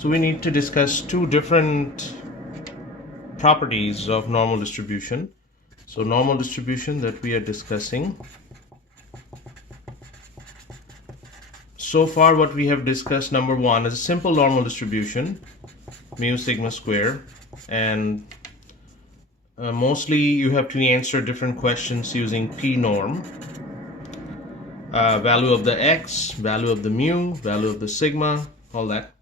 So we need to discuss two different properties of normal distribution. So normal distribution that we are discussing. So far what we have discussed, number one, is a simple normal distribution, mu sigma square, and mostly you have to answer different questions using P norm. Value of the x, value of the mu, value of the sigma, all that.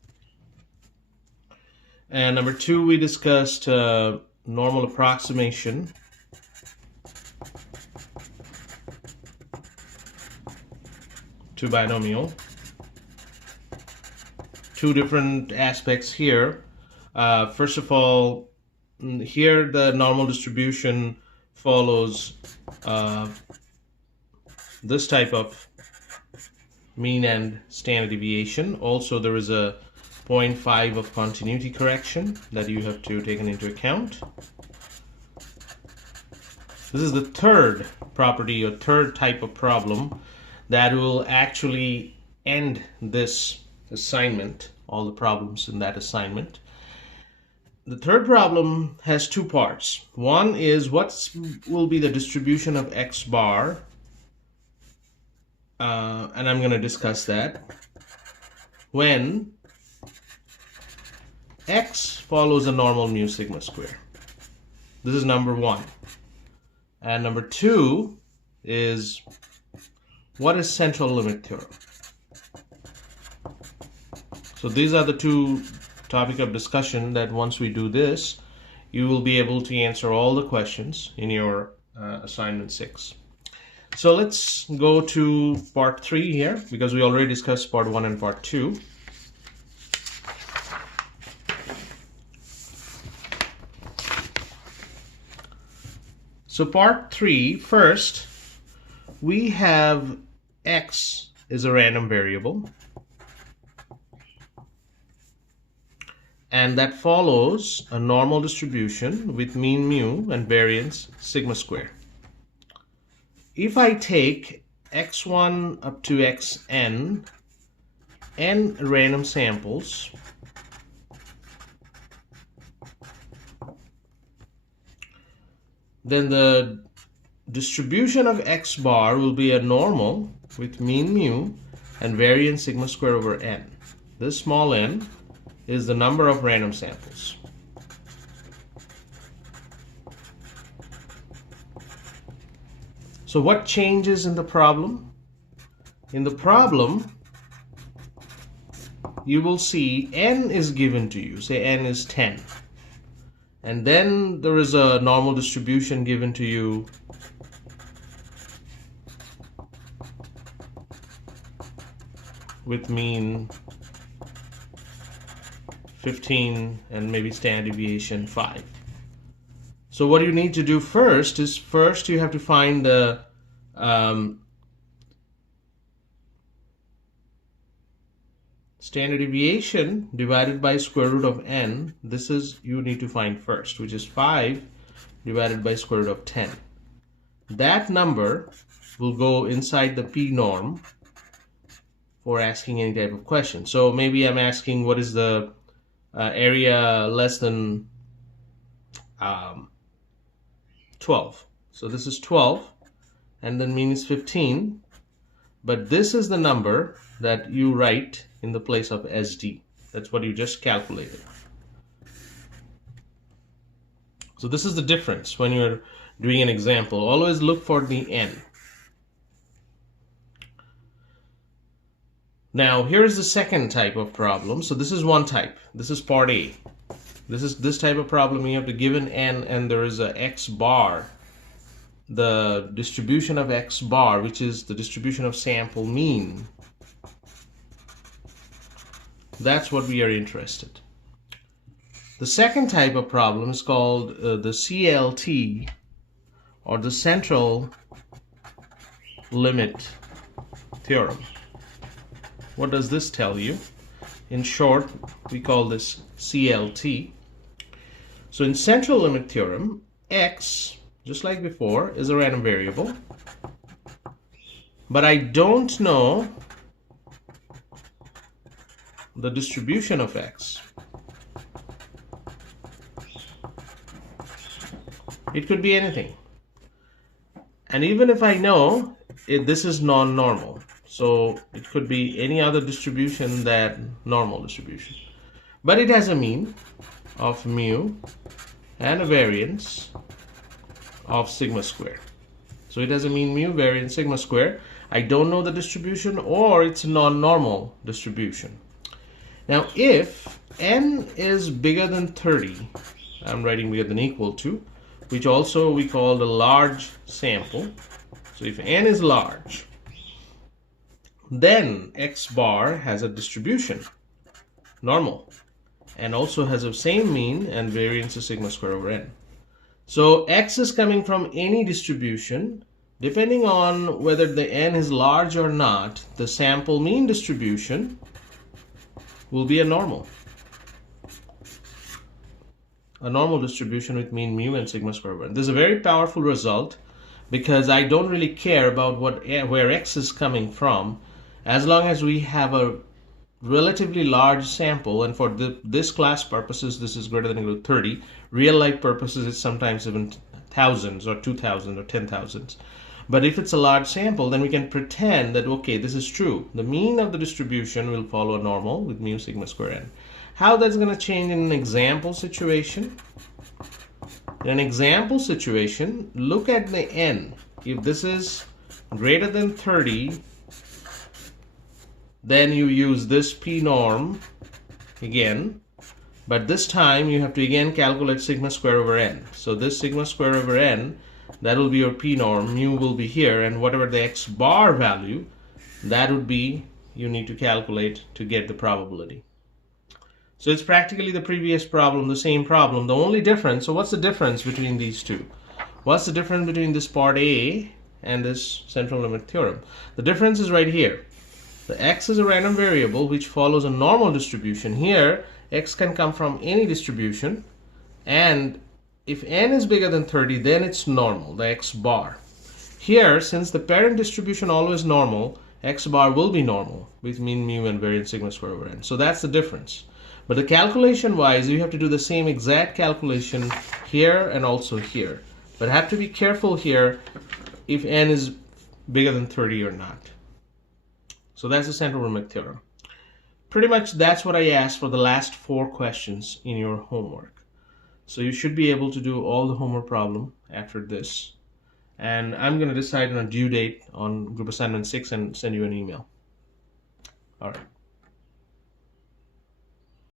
And number two, we discussed normal approximation. To binomial. Two different aspects here. First of all, here the normal distribution follows this type of mean and standard deviation. Also, there is a 0.5 of continuity correction that you have to take into account. This is the third property or third type of problem that will actually end this assignment, all the problems in that assignment. The third problem has two parts. One is what will be the distribution of x bar, and I'm going to discuss that, when x follows a normal mu sigma square. This is number one. And number two is, what is central limit theorem? So these are the two topics of discussion that once we do this, you will be able to answer all the questions in your assignment 6. So let's go to part 3 here, because we already discussed part 1 and part 2. So part 3, first, we have x is a random variable, and that follows a normal distribution with mean mu and variance sigma square. If I take x1 up to xn, n random samples, then the distribution of x bar will be a normal with mean mu and variance sigma square over n. This small n is the number of random samples. So what changes in the problem? In the problem, you will see n is given to you. Say n is 10. And then there is a normal distribution given to you with mean 15 and maybe standard deviation 5. So what you need to do first is you have to find the standard deviation divided by square root of n. This is you need to find first, which is 5 divided by square root of 10. That number will go inside the P norm for asking any type of question. So maybe I'm asking what is the area less than 12. So this is 12, and then mean is 15, but this is the number that you write in the place of SD. That's what you just calculated. So this is the difference when you're doing an example. Always look for the n. Now here's the second type of problem. So this is one type. This is part A. This type of problem. You have to give an n and there is a x bar. The distribution of x bar, which is the distribution of sample mean. That's what we are interested. The second type of problem is called the CLT, or the central limit theorem. What does this tell you? In short, we call this CLT. So in central limit theorem, x, just like before, is a random variable, but I don't know the distribution of x. It could be anything. And even if I know this is non-normal, so it could be any other distribution than normal distribution. But it has a mean of mu and a variance of sigma square. So it has a mean mu, variance, sigma square. I don't know the distribution, or it's a non-normal distribution. Now if n is bigger than 30, I'm writing bigger than equal to, which also we call the large sample. So if n is large, then x bar has a distribution, normal, and also has the same mean and variance of sigma square over n. So x is coming from any distribution. Depending on whether the n is large or not, the sample mean distribution will be a normal distribution with mean mu and sigma square over n. This is a very powerful result because I don't really care about where x is coming from, as long as we have a relatively large sample, and for this class purposes this is greater than or equal to 30. Real life purposes it's sometimes even thousands or 2,000 or 10,000s. But if it's a large sample, then we can pretend that okay, this is true. The mean of the distribution will follow a normal with mu sigma square n. How that's going to change in an example situation? In an example situation, look at the n. If this is greater than 30, then you use this p norm again, but this time you have to again calculate sigma square over n. So this sigma square over n, that will be your p norm, mu will be here, and whatever the x bar value, that would be, you need to calculate to get the probability. So it's practically the previous problem, the same problem. The only difference, so what's the difference between these two? What's the difference between this part A and this central limit theorem? The difference is right here. The x is a random variable which follows a normal distribution. Here, x can come from any distribution, and if n is bigger than 30, then it's normal, the x bar. Here, since the parent distribution always normal, x bar will be normal with mean mu and variance sigma square over n. So that's the difference. But the calculation wise, you have to do the same exact calculation here and also here. But have to be careful here if n is bigger than 30 or not. So that's the central limit theorem. Pretty much that's what I asked for the last 4 questions in your homework. So you should be able to do all the homework problem after this. And I'm going to decide on a due date on group assignment 6 and send you an email. All right.